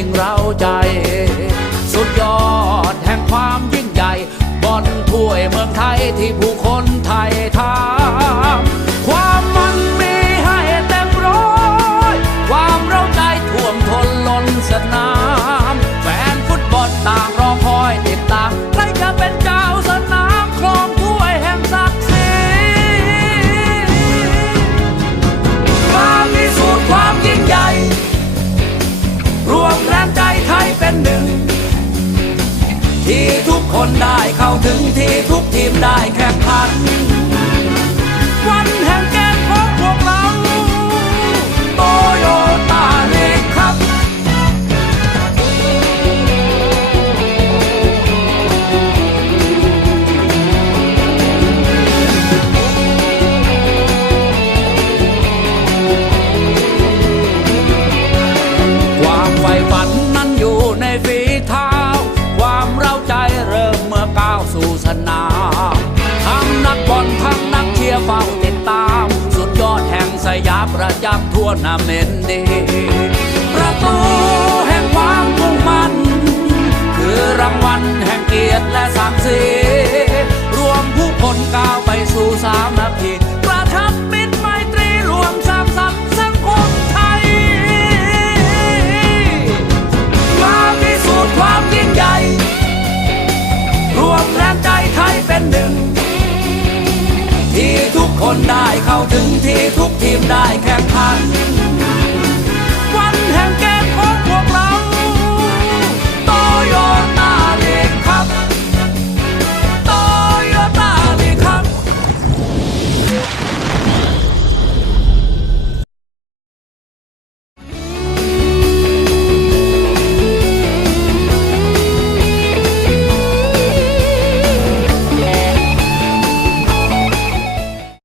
ยิ่งเราใจ สุดยอดแห่งความยิ่งใหญ่บอลถ้วยเมืองไทยที่ผู้คนไทยทาความมันมี คนได้เข้าถึงที่ทุกทีมได้แข่งขันวัน ประจำทั่วนาเมนดีประตูแห่งความมุ่งมั่นคือรางวัลแห่งเกียรติและศักดิ์ศรีรวมผู้คนก้าวไปสู่สามนาที คนได้เข้าถึงที่ทุกทีมได้แข่งขัน